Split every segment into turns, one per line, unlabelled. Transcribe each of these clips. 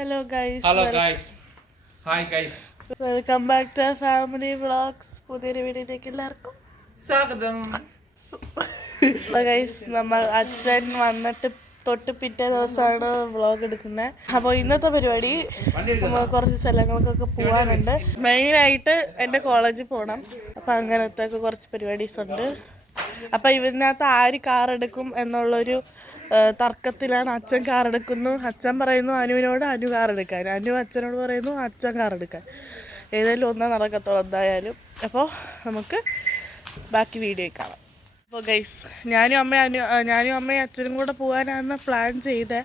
Hello guys
hello guys hi guys
welcome back to family vlogs പുതിയൊരു വീഡിയോയിലേക്ക് എല്ലാവർക്കും
സ്വാഗതം.
ഗൈസ് നമ്മൾ അച്ഛൻ വന്നിട്ട് തൊട്ട് പിറ്റേ ദിവസമാണ് വ്ളോഗ് എടുക്കുന്നത് അപ്പോൾ ഇന്നത്തെ പരിപാടി കുറച്ച് സ്ഥലങ്ങൾക്കൊക്കെ പോകാനുണ്ട് മെയിനായിട്ട് എന്റെ കോളേജിൽ പോകണം അപ്പോൾ അങ്ങനത്തെ ഒക്കെ കുറച്ച് പരിപാടീസ് ഉണ്ട്. അപ്പോൾ ഇതിനകത്ത് ആര് കാർ എടുക്കും എന്നുള്ളൊരു തർക്കത്തിലാണ് അച്ഛൻ കാറെടുക്കുന്നു അച്ഛൻ പറയുന്നു അനുവിനോട് അനു കാറെടുക്കാൻ അനു അച്ഛനോട് പറയുന്നു അച്ഛൻ കാറെടുക്കാൻ ഏതെങ്കിലും ഒന്നേ നടക്കത്തോളം എന്തായാലും. അപ്പോൾ നമുക്ക് ബാക്കി വീഡിയോ കാണാം. അപ്പോൾ ഗൈസ് ഞാനും അമ്മയും അനു ഞാനും അമ്മയും അച്ഛനും കൂടെ പോകാനാണ് പ്ലാൻ ചെയ്തത്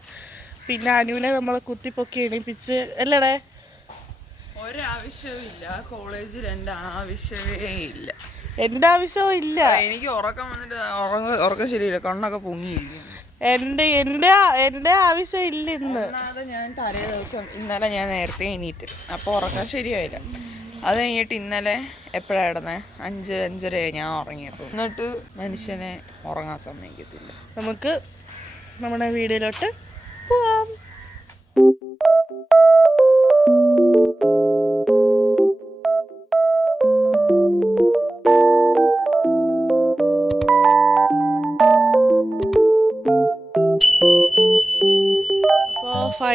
പിന്നെ അനുവിനെ നമ്മൾ കുത്തിപ്പൊക്കി എണീപ്പിച്ച് അല്ലടേ?
ഒരാവശ്യവും ഇല്ല കോളേജിൽ എന്റെ ആവശ്യമേ ഇല്ല.
എന്റെ ആവശ്യവും ഇല്ല.
എനിക്ക് ഉറക്കം വന്നിട്ട് ഉറങ്ങ ഉറക്കം ശരിയില്ല. കണ്ണൊക്കെ പൊങ്ങിയിരിക്കും
എന്റെ എന്റെ എന്റെ ആവശ്യം ഇല്ല ഇന്ന്
ഒന്നാമത് ഞാൻ തലേ ദിവസം ഇന്നലെ ഞാൻ നേരത്തെ എണീറ്റ്. അപ്പോൾ ഉറക്കാൻ ശരിയായില്ല. അത് കഴിഞ്ഞിട്ട് ഇന്നലെ എപ്പോഴാണ് അഞ്ച് അഞ്ചര ഞാൻ ഉറങ്ങിയപ്പോൾ എന്നിട്ട്? മനുഷ്യനെ ഉറങ്ങാൻ സമ്മതിക്കത്തില്ല.
നമുക്ക് നമ്മുടെ വീടിലോട്ട് പോവാം.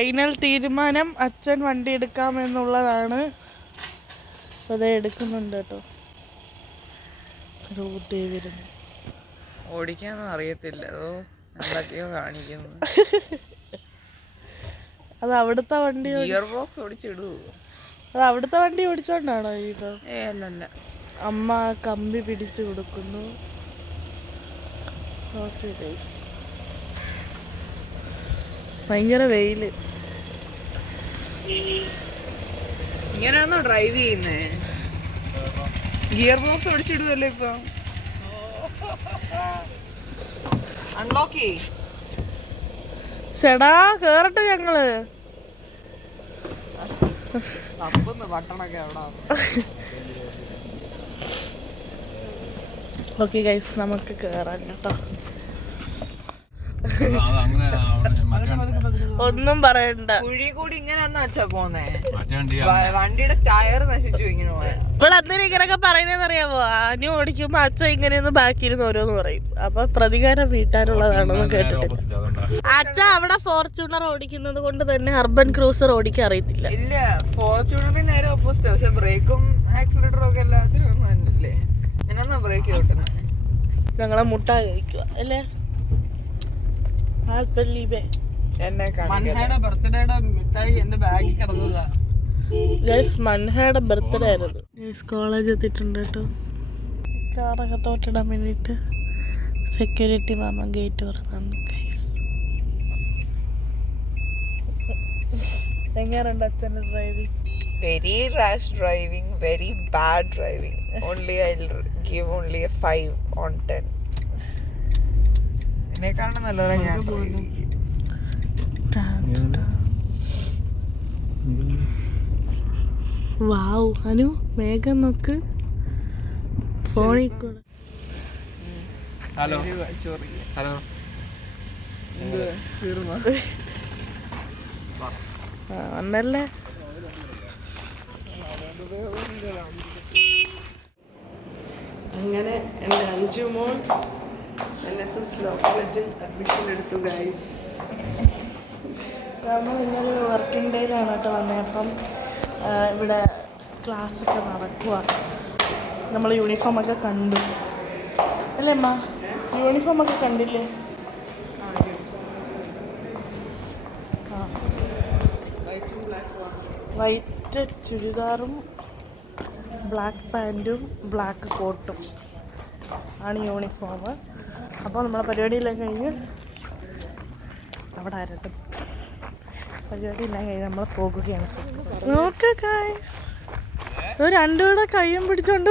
ഫൈനൽ തീരുമാനം അച്ഛൻ വണ്ടി എടുക്കാമെന്നുള്ളതാണ് അത് എടുക്കുന്നുണ്ട് കേട്ടോ. ദേ വരുന്നു.
ഓടിക്കാനൊന്നും അറിയത്തില്ല. അതോ എന്തൊക്കെയോ കാണിക്കുന്നു.
അത് അവിടുത്തെ വണ്ടി
ഗിയർ ബോക്സ് ഓടിച്ചിടുവോ
അത് അവിടുത്തെ വണ്ടി ഓടിച്ചോണ്ടാണോ
ഏ അല്ലല്ല.
അമ്മ കമ്പി പിടിച്ചു കൊടുക്കുന്നു. ഓക്കെ ഭയങ്കര വെയിൽ.
ഇങ്ങനെയാണോ ഡ്രൈവ് ചെയ്യുന്നേ? ഗിയർ ബോക്സ് ഓടിച്ചിടുവല്ലേ ഇപ്പൊ? അൺലോക്ക്
സെടാ കേറട്ടെ
ഞങ്ങൾ.
ഓക്കെ ഗൈസ് നമുക്ക് കേറാൻ കേട്ടോ. ഒന്നും പറയണ്ട.
കുഴി കൂടി ഇങ്ങനെ അച്ഛാ പോന്നേ? വണ്ടിയുടെ ടയർ നശിച്ചു ഇങ്ങനെ പോയാ.
ഇപ്പോൾ അന്നേരം ഇങ്ങനെയൊക്കെ പറയുന്നതെന്ന് അറിയാമോ അനു ഓടിക്കുമ്പോ അച്ഛൻ ഇങ്ങനെയൊന്ന് ബാക്കിയിരുന്ന് ഓരോന്ന് പറയും. അപ്പൊ പ്രതികാരം വീട്ടാനുള്ളതാണെന്ന് കേട്ടിട്ടില്ല.
അച്ഛ
അച്ഛൻ അവിടെ ഫോർച്യൂണർ ഓടിക്കുന്നത് കൊണ്ട് തന്നെ അർബൻ ക്രൂസർ ഓടിക്കാൻ അറിയത്തില്ല.
ഇല്ല ഫോർച്യൂണറിന് നേരെ ഓപ്പോസിറ്റ് പക്ഷെ ബ്രേക്കും ആക്സിലേറ്ററും ഒക്കെ എല്ലാത്തിനും ഒന്നും തന്നെയല്ലേ? ഞാനൊന്നാ ബ്രേക്ക് കിട്ടുന്നത്
ഞങ്ങളെ മുട്ട കഴിക്കുക അല്ലേ?
എന്നെ
ബർത്ത്ഡേയുടെ മിഠായി എന്റെ ബാഗിൽ കിടന്നതാ.
ഗൈസ് മൻഹയുടെ ബർത്ത്ഡേ ആയിരുന്നു. ഗൈസ് കോളേജ് എത്തിയിട്ടുണ്ട് കേട്ടോ. കാറൊക്കെ തോട്ടിടാൻ വേണ്ടിയിട്ട് സെക്യൂരിറ്റി മാമ ഗേറ്റ് തുറന്നു ഗൈസ്. എങ്ങനെയുണ്ട് അച്ഛന്റെ driving
very rash driving very bad driving only I give only a five on ten ഇതിനെക്കാളും നല്ലപോലെ ഞാൻ.
വാവ് അനു മേഘം നോക്ക്. ഫോണിൽ കൂടെ.
ഹലോ. ഹലോ.
വന്നല്ലേ?
അങ്ങനെ എന്റെ അഞ്ചു മോൻ
നമ്മൾ ഇന്നലെ വർക്കിംഗ് ഡേയിലാണ് കേട്ടോ വന്നത് അപ്പം ഇവിടെ ക്ലാസ്സൊക്കെ നടക്കുക നമ്മൾ യൂണിഫോമൊക്കെ കണ്ടു. അല്ലേ അമ്മ? യൂണിഫോമൊക്കെ കണ്ടില്ലേ? വൈറ്റ് ചുരിദാറും ബ്ലാക്ക് പാന്റും ബ്ലാക്ക് കോട്ടും ആണ് യൂണിഫോം അപ്പോൾ നമ്മളെ പരിപാടിയെല്ലാം കഴിഞ്ഞ് അവിടെ ആരട്ടും പരിപാടിയെല്ലാം കഴിഞ്ഞ് നമ്മൾ പോകുകയാണ്. നോക്ക് ഗൈസ് ഒരു രണ്ടുകൂടെ കയ്യും പിടിച്ചോണ്ട്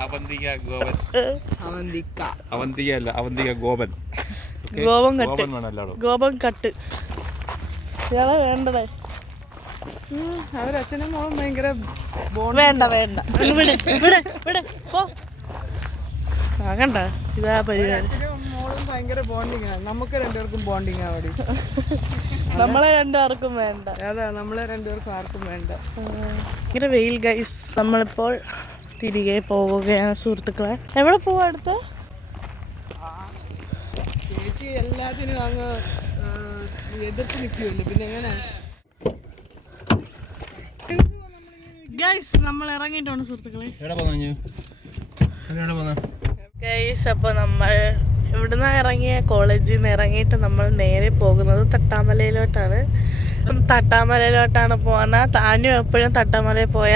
അവന്തിക ഗോപൻ.
ഏ.
അവന്തിക്ക.
അവന്തിക അല്ല Avanthika Gopan. Okay?
Gopan cut.
Gopan
cut. ഇയാളെ വേണ്ടടേ
അവരച്ഛനും മോളും ഭയങ്കര
വേണ്ട വേണ്ട. വിട് വിട് വിട് പോ. ആ കണ്ട ഇതാ
പരിഹാരം മോളും ഭയങ്കര ബോണ്ടിങ് ആണ്. നമുക്ക് രണ്ടുപേർക്കും ബോണ്ടിങ് ആവടി.
നമ്മളെ രണ്ടാർക്കും വേണ്ട.
അതാ നമ്മളെ രണ്ടുപേർക്കും ആർക്കും വേണ്ട.
ഭയങ്കര വെയിൽ ഗൈസ് നമ്മളിപ്പോൾ തിരികെ പോവുകയാണ് സുഹൃത്തുക്കളെ. എവിടെ പോവാ അടുത്ത?
ചേച്ചി എല്ലാത്തിനും അങ്ങ് എതിർത്ത് നിൽക്കുമല്ലോ പിന്നെ എങ്ങനെ?
ഗൈസ് നമ്മൾ ഇറങ്ങിയിട്ടാണ് സുഹൃത്തുക്കളെ. ഗൈസ് അപ്പോൾ നമ്മൾ ഇവിടുന്ന് ഇറങ്ങിയ കോളേജിൽ നിന്ന് ഇറങ്ങിയിട്ട് നമ്മൾ നേരെ പോകുന്നത് തട്ടാമലയിലോട്ടാണ്. തട്ടാമലയിലോട്ടാണ് പോകുന്നത് താനും എപ്പോഴും തട്ടാമലയിൽ പോയ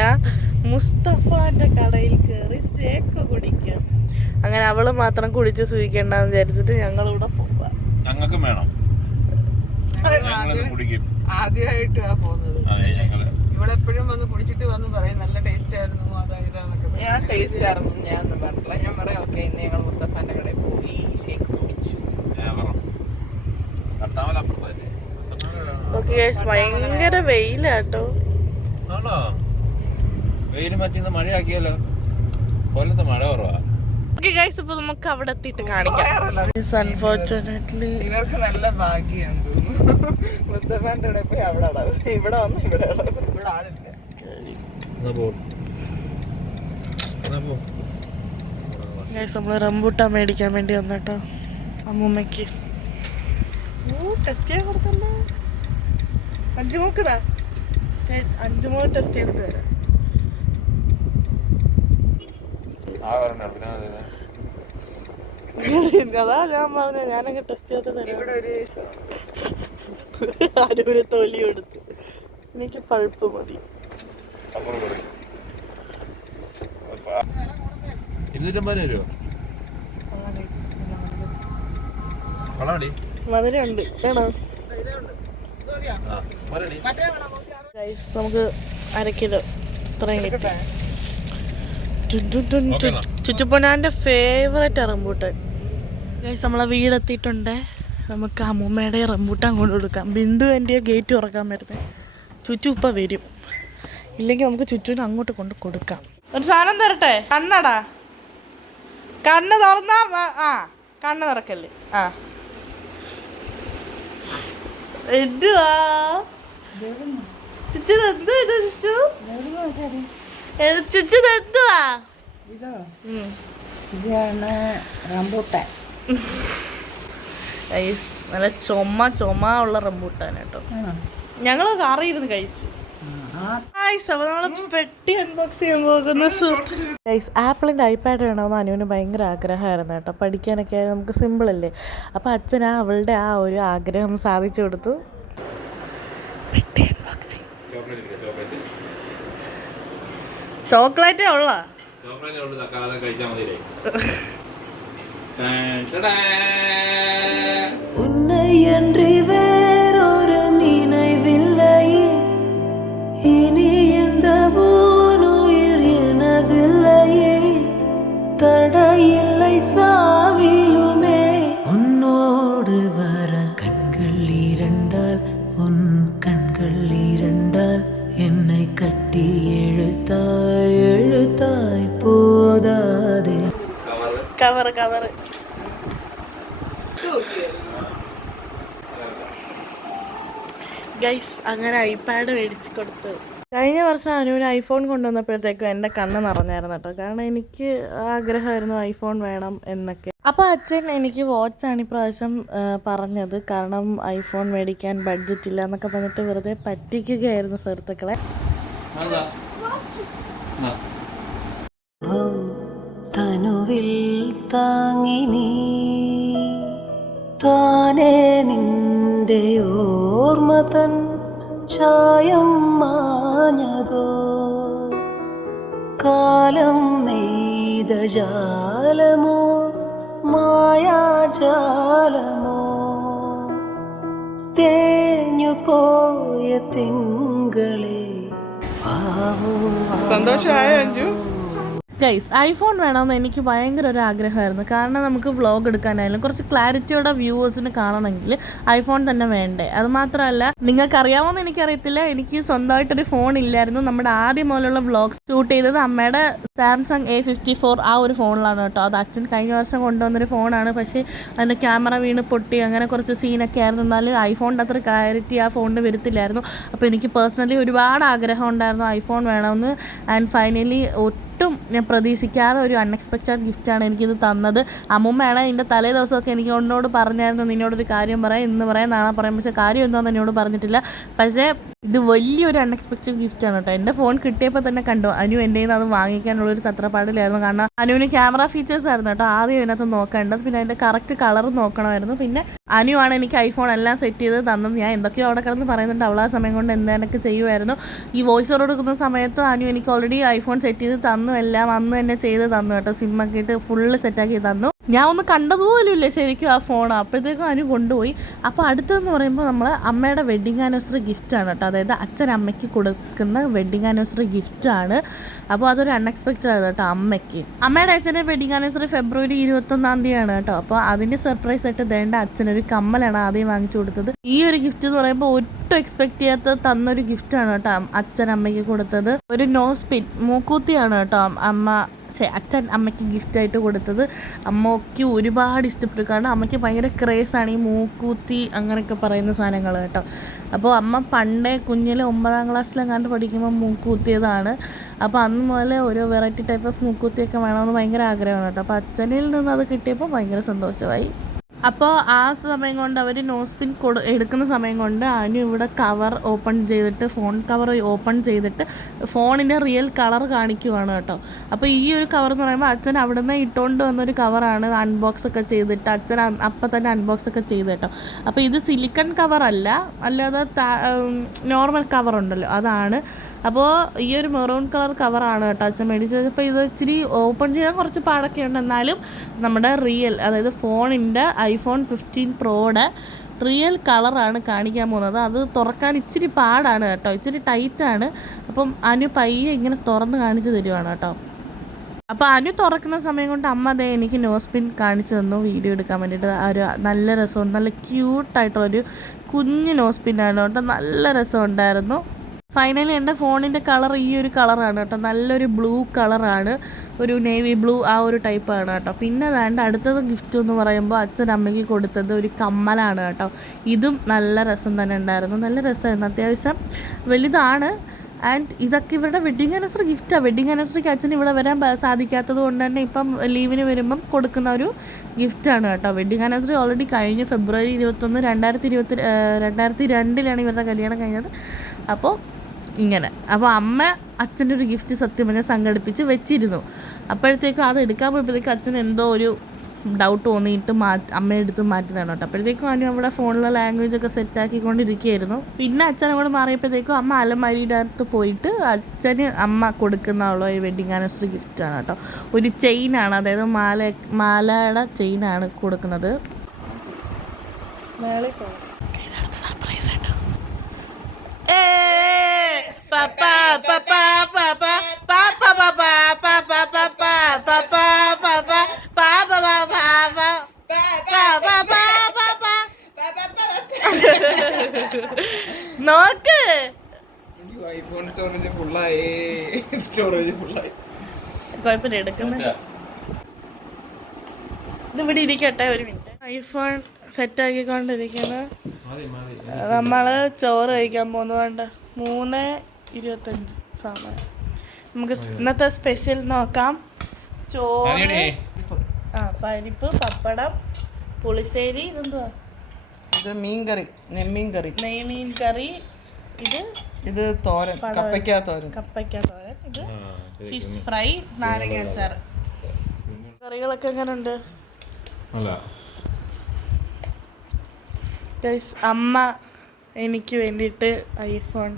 മുസ്തഫാന്റെ കടയിൽ കയറി ഷേക്ക് കുടിക്കും. അങ്ങനെ അവൾ മാത്രം കുടിച്ച് സൂചിക്കണ്ടെന്ന് വിചാരിച്ചിട്ട് ഞങ്ങൾ ഇവിടെ
ഞങ്ങൾക്കും വേണം. കുടിക്കും.
ആദ്യമായിട്ടാ പോകുന്നത് എപ്പോഴും വന്ന് കുടിച്ചിട്ട് വന്ന് പറയും നല്ല ടേസ്റ്റ് ആയിരുന്നു അതാ ഇതാന്നൊക്കെ
ഞാൻ ടേസ്റ്റ് ആയിരുന്നു ഞാൻ പറഞ്ഞില്ല ഞാൻ പറയാം ഓക്കെ ഇന്ന് ഞങ്ങൾ മുസ്തഫാന്റെ കടയിൽ പോയി ഷേക്ക് കുടിച്ചു.
ഭയങ്കര വെയിലാട്ടോ.
ആണോ? വെയിൽ മറ്റിന്ന് മഴയാക്കിയല്ലോ. കൊല്ലത്ത് മഴ കുറവാ.
ഗൈസ് ഇപ്പൊ നമുക്ക് അവിടെ എത്തിയിട്ട് കാണിക്കാം. അൺഫോർച്ചുനേറ്റ്ലി
ഇവർക്ക് നല്ല ഭാഗ്യമാണ് തോന്നുന്നു മുസ്തഫാന്റെ കടയിൽ പോയി? അവിടെ അടവ് ഇവിടെ വന്ന് ഇവിടെ അടവ് ഇവിടെ ആളില്ല.
എന്നാ പോ. എന്നാ പോ.
ഗൈസ് നമ്മൾ റംബൂട്ടാൻ മേടിക്കാൻ വേണ്ടി വന്നട്ടോ. അമ്മൂമ്മയ്ക്ക്. ഓ ടെസ്റ്റ് ചെയ്യാൻ കൊടുത്തല്ലോ. അഞ്ചു മോക്കതാ അഞ്ചു മോൾ ടെസ്റ്റ് ചെയ്തിട്ട് വരാം.
ആ പറഞ്ഞ പിന്നെ അതെ
ഞാൻ പറഞ്ഞ ഞാനങ്ങ് ടെസ്റ്റ് ചെയ്തിട്ട് തരാം.
ഇവിടെ ഒരു
അരൂര് തൊലി എടുത്ത്. എനിക്ക് പഴുപ്പ് മതി.
അപ്പുറം കൊടുക്കും ഇരുന്നൂറ്റമ്പത് രൂപ
മധുരമുണ്ട്. വേണോ? നമുക്ക് അരക്കിലോ കിലോ ഇത്രയും കിട്ടി. ചുറ്റുപ്പൊന്നാന്റെ ഫേവറേറ്റ് റംബൂട്ടാൻ നമ്മളെ വീടെത്തിയിട്ടുണ്ട്. നമുക്ക് അമ്മൂമ്മയുടെ റംബൂട്ടാൻ കൊണ്ടു കൊടുക്കാം. ബിന്ദു എന്റെ ഗേറ്റ് തുറക്കാൻ വരുന്നത് ചുറ്റു ഇപ്പം വരും. ഇല്ലെങ്കിൽ നമുക്ക് ചുറ്റുവിന് അങ്ങോട്ട് കൊണ്ട് കൊടുക്കാം. ഒരു സാധനം തരട്ടെ? കണ്ണടാ. കണ്ണ് തുറന്നാ ആ കണ്ണ് തുറക്കല്ലേ? ആ. എന്തുവാ? ചിച്ചു എന്തു ഇത് ചിച്ചു? ചിച്ചു എന്തുവാ.
ഇതാണ് റംബൂട്ടാൻ.
ഗൈസ് നല്ല ചുമ ചുമ ഉള്ള റംബൂട്ടാൻ കേട്ടോ. ഞങ്ങൾ അറിയിരുന്നു കഴിച്ചു. നമ്മൾ പെട്ടി അൺബോക്സ് ചെയ്യാൻ പോകുന്ന ഗൈസ് ആപ്പിളിന്റെ ഐപാഡ് വേണമെന്ന് അനുവിന് ഭയങ്കര ആഗ്രഹമായിരുന്നു കേട്ടോ. പഠിക്കാനൊക്കെ ആയാലും നമുക്ക് സിമ്പിളല്ലേ അപ്പോൾ അച്ഛൻ ആ അവളുടെ ആ ഒരു ആഗ്രഹം സാധിച്ചു കൊടുത്തു. പെട്ടി അൺബോക്സിങ്
ചോക്ലേറ്റ്
ഉള്ള?
ചോക്ലേറ്റ് കഴിച്ചാൽ മതിയല്ലേ?
உன்னை என்று
കവറ് കളറ് ഗൈസ് അങ്ങനെ ഐപാഡ് മേടിച്ച് കൊടുത്തു. കഴിഞ്ഞ വർഷം അനുവിന് ഐഫോൺ കൊണ്ടുവന്നപ്പോഴത്തേക്കും എന്റെ കണ്ണ് നിറഞ്ഞായിരുന്നു കേട്ടോ. കാരണം എനിക്ക് ആഗ്രഹമായിരുന്നു ഐഫോൺ വേണം എന്നൊക്കെ. അപ്പോൾ അച്ഛൻ എനിക്ക് വാച്ചാണ് ഇപ്രാവശ്യം പറഞ്ഞത്. കാരണം ഐഫോൺ മേടിക്കാൻ ബഡ്ജറ്റ് ഇല്ല എന്നൊക്കെ പറഞ്ഞിട്ട് വെറുതെ പറ്റിക്കുകയായിരുന്നു സുഹൃത്തുക്കളെ.
ഓ, തനുവിൽ താങ്ങി താനേ നിന്റെ ഓർമ്മ തൻ ചായം മാഞ്ഞതോ? കാലം നെയ്ത ജാലമോ? മായാജാലമോ? തേഞ്ഞു പോയ തിങ്കളെ
സന്തോഷമായ അഞ്ജു?
ഗൈസ് ഐഫോൺ വേണമെന്ന് എനിക്ക് ഭയങ്കര ഒരു ആഗ്രഹമായിരുന്നു. കാരണം നമുക്ക് വ്ളോഗ് എടുക്കാനായാലും കുറച്ച് ക്ലാരിറ്റിയോടെ വ്യൂവേഴ്സിന് കാണണമെങ്കിൽ ഐഫോൺ തന്നെ വേണ്ടേ. അത് മാത്രമല്ല നിങ്ങൾക്ക് അറിയാമോന്ന് എനിക്കറിയത്തില്ല. എനിക്ക് സ്വന്തമായിട്ടൊരു ഫോൺ ഇല്ലായിരുന്നു. നമ്മുടെ ആദ്യം മുതലുള്ള വ്ളോഗ് ഷൂട്ട് ചെയ്തത് അമ്മയുടെ സാംസങ് എ ഫിഫ്റ്റി ഫോർ ആ ഒരു ഫോണിലാണ് കേട്ടോ. അത് അച്ഛൻ കഴിഞ്ഞ വർഷം കൊണ്ടുവന്നൊരു ഫോണാണ് പക്ഷേ അതിന്റെ ക്യാമറ വീണ് പൊട്ടി. അങ്ങനെ കുറച്ച് സീനൊക്കെ ആയിരുന്നു. എന്നാലും ഐഫോണിന്റെ അത്ര ക്ലാരിറ്റി ആ ഫോണിന് വരത്തില്ലായിരുന്നു. അപ്പോൾ എനിക്ക് പേഴ്സണലി ഒരുപാട് ആഗ്രഹം ഉണ്ടായിരുന്നു ഐഫോൺ വേണമെന്ന് ആൻഡ് ഫൈനലി ഒട്ടും ഞാൻ പ്രതീക്ഷിക്കാതെ ഒരു അൺഎക്സ്പെക്റ്റഡ് ഗിഫ്റ്റാണ് എനിക്കിത് തന്നത്. അമ്മൂമ്മയാണ് എന്റെ തലേ ദിവസമൊക്കെ എനിക്ക് എന്നോട് പറഞ്ഞായിരുന്നു നിന്നോടൊരു കാര്യം പറയാം ഇന്ന് പറയാം നാളെ പറയാം. പക്ഷേ കാര്യം എന്താണെന്ന് എന്നോട് പറഞ്ഞിട്ടില്ല. പക്ഷേ ഇത് വലിയൊരു അൺഎക്സ്പെക്റ്റഡ് ഗിഫ്റ്റാണ് കേട്ടോ. എന്റെ ഫോൺ കിട്ടിയപ്പോൾ തന്നെ കണ്ടു. അനു എന്റെ അത് വാങ്ങിക്കാനുള്ള ഒരു തത്രപ്പാടിലായിരുന്നു. കാരണം അനുവിന് ക്യാമറ ഫീച്ചേഴ്സ് ആയിരുന്നു കേട്ടോ. ആദ്യം ഇതിനകത്ത് നോക്കേണ്ടത്. പിന്നെ അതിന്റെ കറക്റ്റ് കളർ നോക്കണമായിരുന്നു. പിന്നെ അനുവാണ് എനിക്ക് ഐഫോൺ എല്ലാം സെറ്റ് ചെയ്ത് തന്നത്. ഞാൻ എന്തൊക്കെയോ അവിടെ കിടന്ന് പറയുന്നുണ്ട്. അവളാ സമയം കൊണ്ട് എന്തൊക്കെ ചെയ്യുമായിരുന്നു ഈ വോയിസ് ഓവർ കൊടുക്കുന്ന സമയത്ത് അനു എനിക്ക് ഓൾറെഡി ഐഫോൺ സെറ്റ് ചെയ്ത് തന്നു. എല്ലാം അന്ന് തന്നെ ചെയ്ത് തന്നു കേട്ടോ. സിമ്മൊക്കെ ഇട്ട് ഫുള്ള് സെറ്റാക്കി തന്നു. ഞാൻ ഒന്ന് കണ്ടതുപോലുമില്ല ശരിക്കും ആ ഫോൺ അപ്പോഴത്തേക്കും അതിന് കൊണ്ടുപോയി. അപ്പോൾ അടുത്തതെന്ന് പറയുമ്പോൾ നമ്മൾ അമ്മയുടെ വെഡിങ് ആനിവേഴ്സറി ഗിഫ്റ്റാണ് കേട്ടോ. അതായത് അച്ഛൻ അമ്മയ്ക്ക് കൊടുക്കുന്ന വെഡിങ് ആനിവേഴ്സറി ഗിഫ്റ്റാണ് അപ്പോൾ അതൊരു അൺഎക്സ്പെക്റ്റഡ് ആയിരുന്നു കേട്ടോ അമ്മയ്ക്ക്. അമ്മയുടെ അച്ഛന്റെ വെഡിങ് ആനിവേഴ്സറി ഫെബ്രുവരി ഇരുപത്തൊന്നാം തീയതിയാണ് കേട്ടോ. അപ്പോൾ അതിന്റെ സർപ്രൈസ് ആയിട്ട് ദേണ്ട അച്ഛനൊരു കമ്മലാണ് ആദ്യം വാങ്ങിച്ചു കൊടുത്തത്. ഈ ഒരു ഗിഫ്റ്റ് എന്ന് പറയുമ്പോൾ ഒട്ടും എക്സ്പെക്ട് ചെയ്യാത്ത തന്നൊരു ഗിഫ്റ്റാണ് കേട്ടോ അച്ഛൻ അമ്മയ്ക്ക് കൊടുത്തത്. ഒരു നോസ് പിൻ മൂക്കൂത്തിയാണ് കേട്ടോ അമ്മ അച്ഛൻ അമ്മയ്ക്ക് ഗിഫ്റ്റായിട്ട് കൊടുത്തത്. അമ്മയ്ക്ക് ഒരുപാട് ഇഷ്ടപ്പെട്ടു. കാരണം അമ്മയ്ക്ക് ഭയങ്കര ക്രേസാണ് ഈ മൂക്കൂത്തി അങ്ങനെയൊക്കെ പറയുന്ന സാധനങ്ങൾ കേട്ടോ. അപ്പോൾ അമ്മ പണ്ടേ കുഞ്ഞിലെ ഒമ്പതാം ക്ലാസ്സിലെങ്ങാണ്ട് പഠിക്കുമ്പോൾ മൂക്കൂത്തിയതാണ്. അപ്പോൾ അന്ന് മുതലേ ഓരോ വെറൈറ്റി ടൈപ്പ് ഓഫ് മൂക്കൂത്തിയൊക്കെ വേണമെന്ന് ഭയങ്കര ആഗ്രഹമാണ് കേട്ടോ. അപ്പോൾ അച്ഛനിൽ നിന്ന് അത് കിട്ടിയപ്പോൾ ഭയങ്കര സന്തോഷമായി. അപ്പോൾ ആ സമയം കൊണ്ട് അവർ നോസ് പിൻ കൊടു എടുക്കുന്ന സമയം കൊണ്ട് അനു ഇവിടെ കവർ ഓപ്പൺ ചെയ്തിട്ട് ഫോൺ കവർ ഓപ്പൺ ചെയ്തിട്ട് ഫോണിന്റെ റിയൽ കളർ കാണിക്കുവാണ് കേട്ടോ. അപ്പോൾ ഈ ഒരു കവർ എന്ന് പറയുമ്പോൾ അച്ഛൻ അവിടെ നിന്ന് ഇട്ടുകൊണ്ട് വന്നൊരു കവറാണ് അൺബോക്സ് ഒക്കെ ചെയ്തിട്ട് അച്ഛൻ അപ്പം തന്നെ അൺബോക്സ് ഒക്കെ ചെയ്ത് കേട്ടോ. അപ്പോൾ ഇത് സിലിക്കൺ കവറല്ല അല്ലാതെ നോർമൽ കവർ ഉണ്ടല്ലോ അതാണ് അപ്പോൾ ഈ ഒരു മെറൂൺ കളർ കവറാണ് കേട്ടോ അച്ഛൻ മേടിച്ചത്. അപ്പോൾ ഇത് ഇച്ചിരി ഓപ്പൺ ചെയ്യാൻ കുറച്ച് പാടൊക്കെ ഉണ്ട് എന്നാലും നമ്മുടെ റിയൽ അതായത് ഫോണിന്റെ ഐഫോൺ ഫിഫ്റ്റീൻ പ്രോയുടെ റിയൽ കളറാണ് കാണിക്കാൻ പോകുന്നത്. അത് തുറക്കാൻ ഇച്ചിരി പാടാണ് കേട്ടോ. ഇച്ചിരി ടൈറ്റാണ്. അപ്പം അനു പയ്യെ ഇങ്ങനെ തുറന്ന് കാണിച്ചു തരുവാണ് കേട്ടോ. അപ്പോൾ അനു തുറക്കുന്ന സമയം കൊണ്ട് അമ്മ അതേ എനിക്ക് നോസ് പിൻ കാണിച്ചു തന്നു. വീഡിയോ എടുക്കാൻ വേണ്ടിയിട്ട് ഒരു നല്ല രസമുണ്ട്. നല്ല ക്യൂട്ടായിട്ടുള്ളൊരു കുഞ്ഞ് നോസ് പിന്നാണ് കേട്ടോ. നല്ല രസമുണ്ടായിരുന്നു. ഫൈനലി എന്റെ ഫോണിന്റെ കളർ ഈ ഒരു കളറാണ് കേട്ടോ. നല്ലൊരു ബ്ലൂ കളറാണ്. ഒരു നേവി ബ്ലൂ ആ ഒരു ടൈപ്പാണ് കേട്ടോ. പിന്നെ വേണ്ട അടുത്തത് ഗിഫ്റ്റ് എന്ന് പറയുമ്പോൾ അച്ഛൻ അമ്മയ്ക്ക് കൊടുത്തത് ഒരു കമ്മലാണ് കേട്ടോ. ഇതും നല്ല രസം തന്നെ ഉണ്ടായിരുന്നു. നല്ല രസമായിരുന്നു. അത്യാവശ്യം വലുതാണ്. ആൻഡ് ഇതൊക്കെ ഇവരുടെ വെഡിങ് ആനിവേഴ്സറി ഗിഫ്റ്റാണ് വെഡിങ് ആനിവേഴ്സറിക്ക് അച്ഛൻ ഇവിടെ വരാൻ സാധിക്കാത്തത് കൊണ്ട് തന്നെ ഇപ്പം ലീവിന് വരുമ്പം കൊടുക്കുന്ന ഒരു ഗിഫ്റ്റാണ് കേട്ടോ. വെഡിങ് ആനിവേഴ്സറി ഓൾറെഡി കഴിഞ്ഞു. ഫെബ്രുവരി ഇരുപത്തൊന്ന് രണ്ടായിരത്തി ഇരുപത്തി രണ്ടായിരത്തി രണ്ടിലാണ് ഇവരുടെ കല്യാണം കഴിഞ്ഞത്. അപ്പോൾ ഇങ്ങനെ. അപ്പോൾ അമ്മ അച്ഛന്റെ ഒരു ഗിഫ്റ്റ് സത്യം പറഞ്ഞാൽ സംഘടിപ്പിച്ച് വെച്ചിരുന്നു. അപ്പോഴത്തേക്കും അത് എടുക്കാൻ പോയപ്പോഴത്തേക്കും അച്ഛൻ എന്തോ ഒരു ഡൗട്ട് തോന്നിയിട്ട് മാറ്റി അമ്മയെടുത്ത് മാറ്റി കേട്ടോ. അപ്പോഴത്തേക്കും അവന് അവിടെ ഫോണിലെ ലാംഗ്വേജ് ഒക്കെ സെറ്റാക്കിക്കൊണ്ടിരിക്കുകയായിരുന്നു പിന്നെ അച്ഛനെ അങ്ങോട്ട് മാറിയപ്പോഴത്തേക്കും അമ്മ അലമാരിയുടെ അടുത്ത് പോയിട്ട് അച്ഛന് അമ്മ കൊടുക്കുന്ന കൊടുക്കുന്നുള്ള ഒരു വെഡിങ് ആനിവേഴ്സറി ഗിഫ്റ്റാണ് കേട്ടോ. ഒരു ചെയിൻ ആണ് അതായത് മാല മാലയുടെ ആണ് കൊടുക്കുന്നത്. നോക്ക്
ഐഫോൺ സ്റ്റോറേജ് ഫുള്ളായി സ്റ്റോറേജ് ഫുള്ളായി
കുഴപ്പമില്ല എടുക്കുന്നത് ഇതിവിടെ ഇരിക്കട്ടെ ഒരു മിനിറ്റ് ഐഫോൺ സെറ്റ് ആക്കിക്കൊണ്ടിരിക്കുന്നത് നമ്മൾ ചോറ് കഴിക്കാൻ പോകുന്നതുകൊണ്ട് മൂന്ന് ഇരുപത്തഞ്ച് സമയം നമുക്ക് ഇന്നത്തെ സ്പെഷ്യൽ നോക്കാം. ചോറ് ആ പരിപ്പ് പപ്പടം പുളിശ്ശേരി ഇതെന്തുവാ?
ഇത് മീൻ കറി നെമ്മീൻ കറി
നെയ്മീൻ കറി ഇത്
ഇത് തോരൻ കപ്പയ്ക്ക തോരൻ.
കപ്പയ്ക്ക തോരൻ. ഇത് ഫിഷ് ഫ്രൈ നാരങ്ങ അച്ചാർ കറികളൊക്കെ എങ്ങനെയുണ്ട്
അല്ല.
ഗൈസ് അമ്മ എനിക്ക് വേണ്ടിയിട്ട് ഐഫോൺ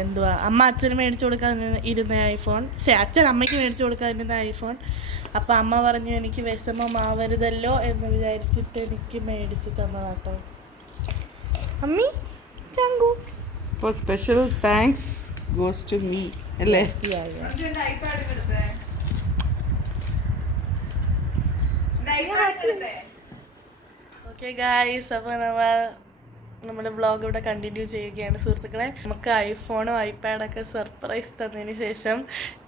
എന്തുവാ അമ്മ അച്ഛന് മേടിച്ചു കൊടുക്കാൻ ഇരുന്ന ഐഫോൺ ശരി അച്ഛൻ അമ്മയ്ക്ക് മേടിച്ചു കൊടുക്കാതിരുന്ന ഐഫോൺ അപ്പം അമ്മ പറഞ്ഞു എനിക്ക് വിഷമമാവരുതല്ലോ എന്ന് വിചാരിച്ചിട്ട് എനിക്ക് മേടിച്ച് തന്നതാട്ടോ. അമ്മി ചങ്കു
ഇപ്പോൾ special thanks goes to me അല്ലേ?
ഓക്കെ ഗായ്സ് അപ്പോൾ നമ്മൾ നമ്മുടെ വ്ളോഗ് ഇവിടെ കണ്ടിന്യൂ ചെയ്യുകയാണ്. സുഹൃത്തുക്കളെ നമുക്ക് ഐഫോണും ഐപാഡൊക്കെ സർപ്രൈസ് തന്നതിന് ശേഷം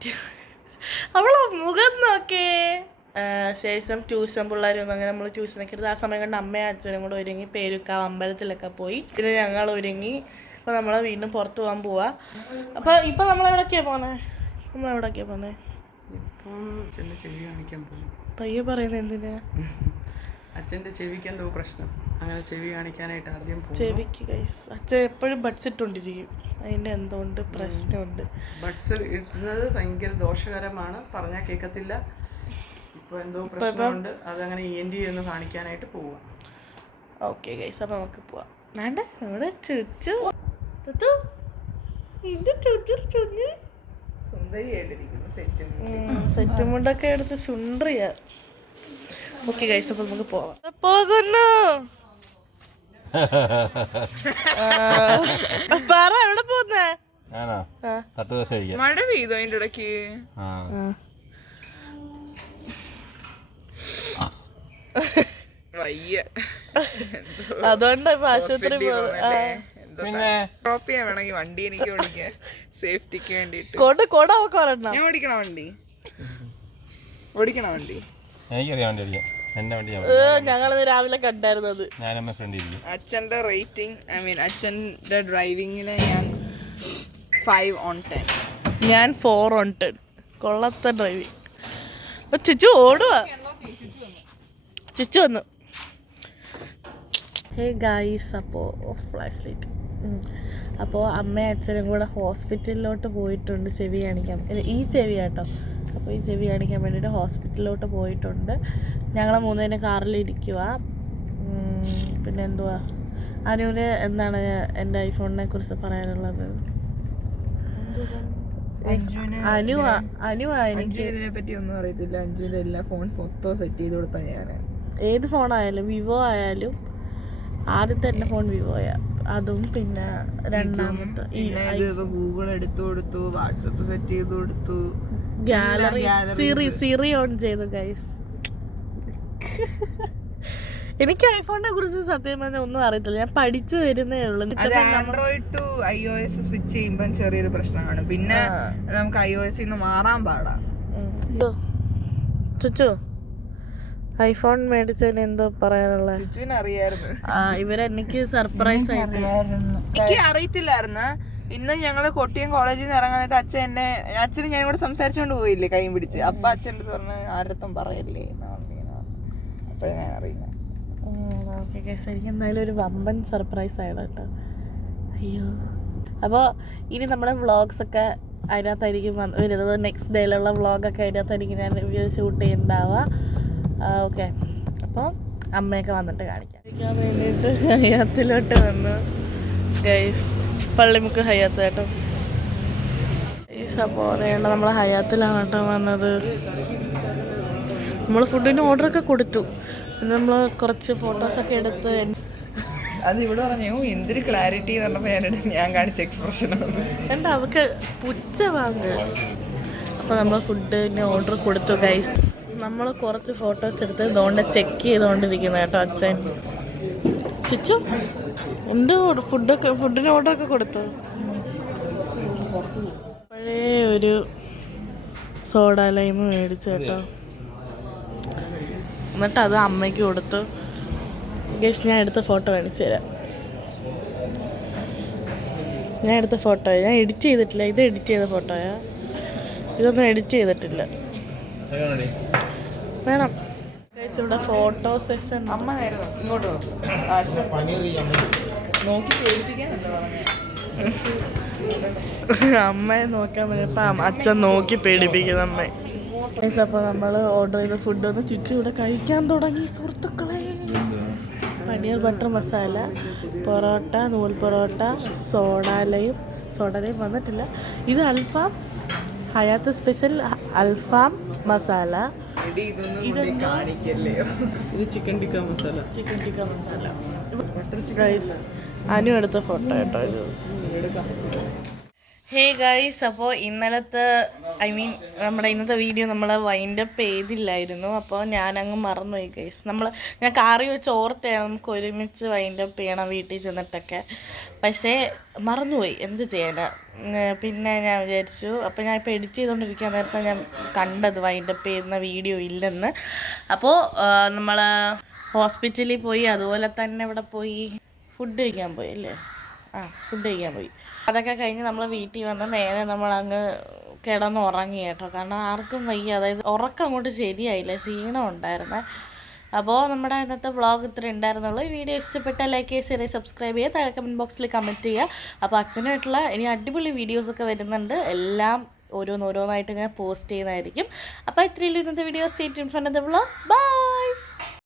അവള മുഖം നോക്കേ. ശേഷം ട്യൂഷൻ പിള്ളേരും അങ്ങനെ നമ്മൾ ട്യൂഷനൊക്കെ എടുത്ത് ആ സമയം കൊണ്ട് അമ്മയും അച്ഛനും കൂടെ ഒരുങ്ങി പേരുക്കാവ് അമ്പലത്തിലൊക്കെ പോയി. പിന്നെ ഞങ്ങൾ ഒരുങ്ങി. അപ്പോൾ നമ്മൾ വീണ്ടും പുറത്ത് പോകാൻ പോവാ. അപ്പോൾ ഇപ്പോൾ നമ്മൾ എവിടേക്കാണ് പോകുന്നത് നമ്മൾ എവിടേക്കാണ് പോകുന്നത്
ഇപ്പം പോകും
പയ്യെ പറയുന്നത് എന്തിനാ?
അച്ഛന്റെ ചെവിക്ക് എന്തോ പ്രശ്നം. അങ്ങനെ ചെവി കാണിക്കാനായിട്ട് ആദ്യം പോകും
ചെവിക്ക് ഗൈസ് അച്ഛൻ എപ്പോഴും ബഡ്സ് ഇട്ടുകൊണ്ടിരിക്കും അതിന്റെ എന്തുകൊണ്ട് പ്രശ്നമുണ്ട്.
ബഡ്സ് ഇടുന്നത് ഭയങ്കര ദോഷകരമാണ്. പറഞ്ഞാൽ കേൾക്കത്തില്ല ഇപ്പോൾ എന്തോ പ്രശ്നമുണ്ട്. അതങ്ങനെ ഇ എൻ ഡി എന്ന് കാണിക്കാനായിട്ട് പോവാം.
ഓക്കെ ഗൈസ് അപ്പോൾ നമുക്ക് പോവാം. വേണ്ട നമ്മുടെ ചുച്ചു തുത്തു. ഇത് ചുച്ചു ചുഞ്ഞ്
സുന്ദരിയായിട്ടിരിക്കുന്നു. സെറ്റും
സെറ്റ് മുണ്ടൊക്കെ എടുത്ത് സുണ്ടറിയ. ഓക്കെ ഗൈസ് അപ്പോൾ നമുക്ക് പോവാം. പോകുന്നു. ആ, പറ എവിടെ പോകുന്നേ?
മഴ പെയ്തോ അതിന്റെ ഇടയ്ക്ക്?
ആ.
വയ്യ.
അതുകൊണ്ട് ആശുപത്രി
പിന്നെ?
ഡ്രോപ്പ് ചെയ്യാൻ വേണമെങ്കിൽ വണ്ടി എനിക്ക് ഓടിക്കാൻ. സേഫ്റ്റിക്ക് വേണ്ടിട്ട്
കൊണ്ട് കൊട ഒക്കെ
ഞാൻ ഓടിക്കണ വണ്ടി? ഓടിക്കണ വണ്ടി?
എനിക്കറിയാം വണ്ടി അറിയാം എന്റെ വണ്ടി
ഞങ്ങളിന്ന് രാവിലെ കണ്ടായിരുന്നത്
ഞാനമ്മ ഫ്രണ്ട് ഇരിക്കും.
അച്ഛന്റെ റേറ്റിംഗ് ഐ മീൻ അച്ഛന്റെ ഡ്രൈവിങ്ങിൽ ഞാൻ ഫൈവ് ഓൺ ടെൻ
ഞാൻ ഫോർ ഓൺ ടെൻ കൊള്ളത്തെ ഡ്രൈവിങ് ചുച്ചു ഓടുക ചുച്ചു വന്നു. ഹേ ഗായ്സ് അപ്പോൾ ഫ്ലാഷ് ലൈറ്റ് അപ്പോൾ അമ്മയും അച്ഛനും കൂടെ ഹോസ്പിറ്റലിലോട്ട് പോയിട്ടുണ്ട് ചെവി കാണിക്കാൻ. ഈ ചെവി കേട്ടോ അപ്പോൾ ഈ ചെവി കാണിക്കാൻ വേണ്ടിയിട്ട് ഹോസ്പിറ്റലിലോട്ട് പോയിട്ടുണ്ട്. ഞങ്ങൾ മൂന്നുപേരും കാറിലിരിക്കുക പിന്നെ എന്തുവാ? അനുവിന് എന്താണ് എന്റെ ഐഫോണിനെ കുറിച്ച് പറയാനുള്ളത്? അനു അനു എനിക്ക്
അഞ്ജുവിന് ഇതിനെ പറ്റി ഒന്നും അറിയത്തില്ല. അഞ്ജുവിന്റെ എല്ലാ ഫോൺ മൊത്തം സെറ്റ് ചെയ്ത് കൊടുത്ത ഞാൻ
ഏത് ഫോണായാലും വിവോ ആയാലും ആദ്യത്തെ എന്റെ ഫോൺ വിവോയാ. അതും പിന്നെ രണ്ടാമത്തെ
ഗൂഗിൾ എടുത്തു കൊടുത്തു വാട്സപ്പ് സെറ്റ് ചെയ്ത് കൊടുത്തു.
ഗാലറി സിറി സിറി ഓൺ ചെയ്തു ഗൈസ് എനിക്ക് ഐഫോണിനെ കുറിച്ച് സത്യം പറഞ്ഞാൽ ഒന്നും അറിയത്തില്ല. ഞാൻ പഠിച്ചു വരുന്നേ ഉള്ളൂ.
Android to I O S switch ചെയ്യുമ്പോൾ ചെറിയൊരു പ്രശ്നമാണ് പിന്നെ നമുക്ക് ഐ ഒ എസ് മാറാൻ പാടാ.
ചുച്ചു ഐഫോൺ മേടിച്ചതിന് എന്തോ പറയാനുള്ളത്
ചുച്ചുവിന് അറിയായിരുന്നു.
ഇവരെനിക്ക് സർപ്രൈസ് ആയിട്ട്.
എനിക്ക് അറിയത്തില്ലായിരുന്നു. ഇന്ന് ഞങ്ങൾ കൊട്ടിയം കോളേജിൽ നിന്ന് ഇറങ്ങാനായിട്ട് അച്ഛൻ എന്നെ അച്ഛനും ഞാൻ ഇവിടെ സംസാരിച്ചോണ്ട് പോയില്ലേ കൈ പിടിച്ച്. അപ്പൊ അച്ഛന്റെ പറഞ്ഞ് ആരത്തും പറയല്ലേ? അപ്പോഴേ ഞാൻ അറിയുന്നത്
ഓക്കെ എനിക്ക് എന്തായാലും ഒരു വമ്പൻ സർപ്രൈസ് ആയത് കേട്ടോ. അയ്യോ. അപ്പോൾ ഇനി നമ്മുടെ വ്ളോഗ്സ് ഒക്കെ അതിനകത്തായിരിക്കും വന്ന് വരുന്നത് നെക്സ്റ്റ് ഡേയിലുള്ള വ്ളോഗൊക്കെ അതിനകത്തായിരിക്കും ഞാൻ ഷൂട്ട് ചെയ്യുന്നുണ്ടാവുക ഓക്കെ. അപ്പോൾ അമ്മയൊക്കെ വന്നിട്ട് കാണിക്കാം. കാണിക്കാൻ വേണ്ടിയിട്ട് ഹയാത്തിലോട്ട് വന്നു. ഗൈസ് പള്ളിമുക്ക് ഹയാത്ത് കേട്ടോ ഈ സപ്പോറയുള്ള നമ്മൾ ഹയാത്തിലാണ് കേട്ടോ വന്നത്. നമ്മൾ ഫുഡിന് ഓർഡറൊക്കെ കൊടുത്തു. പിന്നെ നമ്മൾ കുറച്ച് ഫോട്ടോസൊക്കെ എടുത്ത്
അത് ഇവിടെ പറഞ്ഞു എന്തൊരു ക്ലാരിറ്റി എന്ന് പറഞ്ഞപ്പോൾ ഞാൻ ഞാൻ കാണിച്ച എക്സ്പ്രഷനാണ്
എന്താ അവക്ക് പുച്ച വാങ്ങ്. അപ്പോൾ നമ്മൾ ഫുഡിന് ഓർഡർ കൊടുത്തു ഗൈസ് നമ്മൾ കുറച്ച് ഫോട്ടോസ് എടുത്ത് ഇതുകൊണ്ട് ചെക്ക് ചെയ്തുകൊണ്ടിരിക്കുന്നത് കേട്ടോ അച്ഛൻ. ചുച്ചു എന്ത് ഫുഡൊക്കെ ഫുഡിന് ഓർഡറൊക്കെ കൊടുത്തു? പഴയ ഒരു സോഡ ലൈമ് മേടിച്ചു കേട്ടോ. എന്നിട്ട് അത് അമ്മയ്ക്ക് കൊടുത്തു. ഗസ് ഞാൻ എടുത്ത ഫോട്ടോ കാണിച്ചു തരാം. ഞാൻ എടുത്ത ഫോട്ടോ ഞാൻ എഡിറ്റ് ചെയ്തിട്ടില്ല. ഇത് എഡിറ്റ് ചെയ്ത ഫോട്ടോയാ ഇതൊന്നും എഡിറ്റ് ചെയ്തിട്ടില്ല. വേണം. ഇവിടെ ഫോട്ടോ സെഷൻ
അമ്മ നേരെ ഇങ്ങോട്ട്
അമ്മയെ നോക്കാൻ പറഞ്ഞപ്പോൾ അച്ഛൻ നോക്കി പേടിപ്പിക്കുന്ന അമ്മ. അപ്പോൾ നമ്മൾ ഓർഡർ ചെയ്ത ഫുഡ് ഒന്ന് ചുറ്റും ഇവിടെ കഴിക്കാൻ തുടങ്ങി സുഹൃത്തുക്കളെ. പനീർ ബട്ടർ മസാല പൊറോട്ട നൂൽ പൊറോട്ട സോഡാലയും സോഡാലയും വന്നിട്ടില്ല. ഇത് അൽഫാം. ഹയാത്ത് സ്പെഷ്യൽ അൽഫാം. Masala.
Chicken tikka masala.
Chicken tikka masala. Rice Anu എടുത്ത ഫോട്ടോ കേട്ടോ ഇത്. ഹേ ഗൈസ് അപ്പോൾ ഇന്നലത്തെ ഐ മീൻ നമ്മുടെ ഇന്നത്തെ വീഡിയോ നമ്മൾ വൈൻഡപ്പ് ചെയ്തില്ലായിരുന്നു. അപ്പോൾ ഞാനങ്ങ് മറന്നുപോയി ഗൈസ് നമ്മൾ ഞാൻ കാറി വെച്ച് ഓർത്താണ് നമുക്ക് ഒരുമിച്ച് വൈൻഡപ്പ് ചെയ്യണം വീട്ടിൽ ചെന്നിട്ടൊക്കെ. പക്ഷേ മറന്നുപോയി. എന്ത് ചെയ്യാനാ? ഉം, പിന്നെ ഞാൻ വിചാരിച്ചു അപ്പോൾ ഞാൻ ഇപ്പോൾ എഡിറ്റ് ചെയ്തുകൊണ്ടിരിക്കാൻ നേരത്തെ ഞാൻ കണ്ടത് വൈൻഡപ്പ് ചെയ്യുന്ന വീഡിയോ ഇല്ലെന്ന്. അപ്പോൾ നമ്മൾ ഹോസ്പിറ്റലിൽ പോയി അതുപോലെ തന്നെ ഇവിടെ പോയി ഫുഡ് കഴിക്കാൻ പോയി അല്ലേ? ആ ഫുഡ് കഴിക്കാൻ പോയി. അതൊക്കെ കഴിഞ്ഞ് നമ്മൾ വീട്ടിൽ വന്ന് നേരെ നമ്മൾ അങ്ങ് കിടന്ന് ഉറങ്ങി കേട്ടോ. കാരണം ആർക്കും വയ്യ. അതായത് ഉറക്കം അങ്ങോട്ട് ശരിയായില്ല. ക്ഷീണം ഉണ്ടായിരുന്നേ. അപ്പോൾ നമ്മുടെ ഇന്നത്തെ വ്ളോഗ് ഇത്ര ഉണ്ടായിരുന്നുള്ളൂ. ഈ വീഡിയോ ഇഷ്ടപ്പെട്ട ലൈക്ക് ചെയ്യുക ചെറിയ സബ്സ്ക്രൈബ് ചെയ്യുക. താഴെ കമന്റ് ബോക്സിൽ കമന്റ് ചെയ്യുക. അപ്പോൾ അച്ഛനായിട്ടുള്ള ഇനി അടിപൊളി വീഡിയോസൊക്കെ വരുന്നുണ്ട്. എല്ലാം ഓരോന്നോരോന്നായിട്ട് ഞാൻ പോസ്റ്റ് ചെയ്യുന്നതായിരിക്കും. അപ്പോൾ ഇത്രയുള്ളൂ ഇന്നത്തെ video state in friend vlog bye